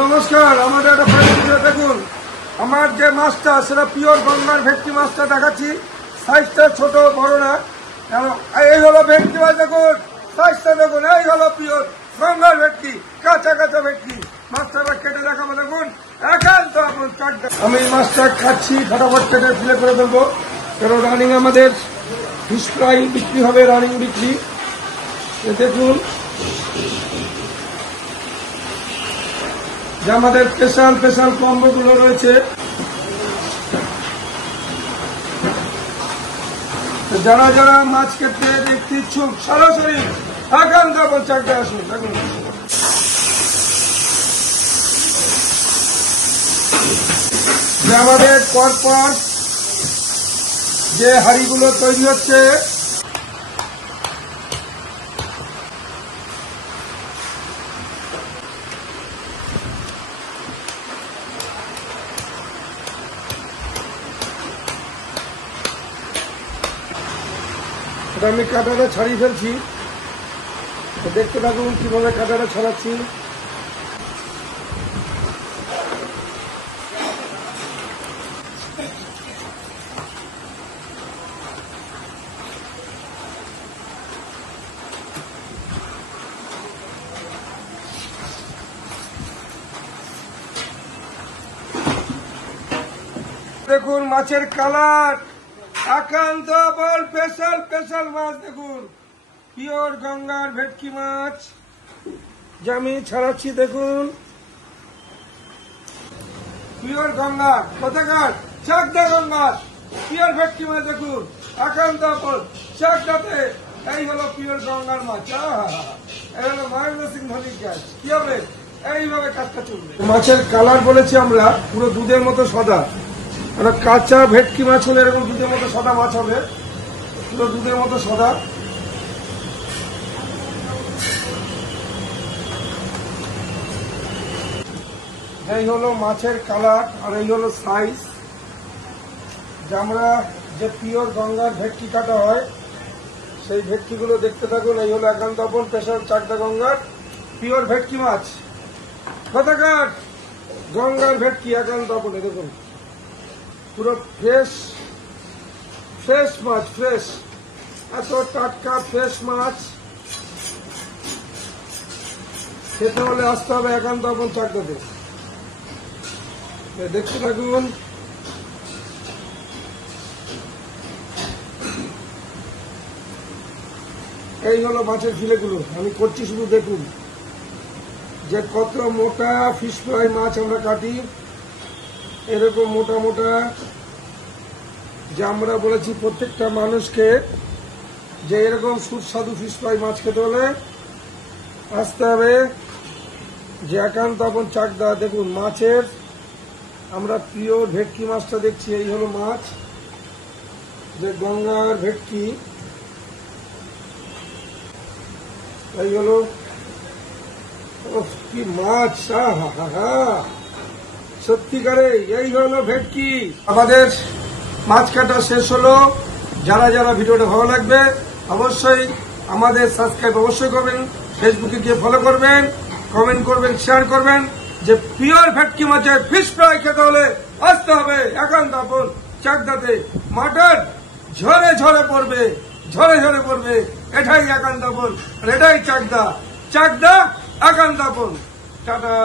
নমস্কার, আমাদের একটা ভিডিও দেখুন। আমার যে মাছটা সেটা পিওর গঙ্গার ভেটকি মাছটা দেখাচ্ছি। সাইজটা ছোট বড় না, এই হলো ভেটকি মাছ। দেখুন সাইজটা দেখুন, এই হলো পিওর গঙ্গার ভেটকি, কাঁচা কাঁচা ভেটকি। মাছটা কেটে দেখাবো, দেখুন একান্ত আপন চারটা। আমি মাছটা খাচ্ছি, ফটাফট কেটে ফিলে করে দেবো। কারণ রানিং আমাদের ফিশ ফ্রাই বিক্রি হবে, রানিং বিক্রি। দেখুন যে আমাদের স্পেশাল স্পেশাল কম্বো গুলো রয়েছে। যারা যারা মাছ খেতে দেখতে ইচ্ছুক সরাসরি একান্ত চারটে আসুন। দেখুন যে আমাদের পরপর যে হাঁড়িগুলো তৈরি হচ্ছে, আমি কাঁটাটা ছাড়িয়ে ফেলছি। দেখতে থাকুন কিভাবে কাঁটাটা ছাড়াচ্ছি। দেখুন মাছের কালার, একান্ত বল স্পেশাল স্পেশাল মাছ। দেখুন পিওর গঙ্গার ভেটকি মাছ যা আমি ছাড়াচ্ছি। দেখুন পিওর গঙ্গা, কোথাকার চাকদা গঙ্গার পিওর ভেটকি মাছ। দেখুন একান্ত বল চাকদাতে, এই হলো পিওর গঙ্গার মাছ। এই হলো মহেন্দ্র সিং ধোনির কাজ। কি হবে, এইভাবে কাজটা চলবে। মাছের কালার বলেছি আমরা পুরো দুধের মতো সাদা। কাঁচা ভেটকি মাছ হলে এরকম দুধের মতো সাদা মাছ হবে, পুরো দুধের মতো সাদা। এই হলো মাছের কালার, আর এই হলো সাইজ। যে আমরা যে পিওর গঙ্গার ভেটকি কাটা হয় সেই ভেটকিগুলো দেখতে থাকুন। এই হলো একান্ত আপন স্পেশাল চাকদা গঙ্গার পিওর ভেটকি মাছ, কোথাকার গঙ্গার ভেটকি একান্ত আপন। দেখুন পুরো ফ্রেশ ফ্রেশ মাছ, ফ্রেশ, এত টাটকা ফ্রেশ মাছ খেতে হলে আসতে হবে একান্ত আপন চাকদাতে। দেখতে থাকুন। এই হলো মাছের ফিলেগুলো আমি করছি, শুধু দেখুন যে কত মোটা ফিশ ফ্রাই মাছ আমরা কাটি। এরকম মোটা মোটা, যে আমরা বলেছি প্রত্যেকটা মানুষকে যে এরকম সুস্বাদু ফিশ ফ্রাই মাছ খেতে হলে আসতে হবে যে একান্ত আপন চাকদা। দেখুন মাছের আমরা পিওর ভেটকি মাছটা দেখছি। এই হলো মাছ, যে গঙ্গার ভেটকি। এই হলো কি মাছ, সত্যিকারে এই হলো ভেটকি। আমাদের মাছ কাটা শেষ হলো। যারা যারা ভিডিওটা ভালো লাগবে অবশ্যই আমাদের সাবস্ক্রাইব অবশ্যই করবেন, ফেসবুকে গিয়ে ফলো করবেন, কমেন্ট করবেন, শেয়ার করবেন। যে পিওর ভেটকি মাছের ফিশ ফ্রাই খেতে হলে আসতে হবে একান্ত আপন চাকদাতে। মাটন ঝরে ঝরে পড়বে, ঝরে ঝরে পড়বে। এটাই একান্ত আপন, আর এটাই চাকদা। চাকদা একান্ত আপন। টাটা।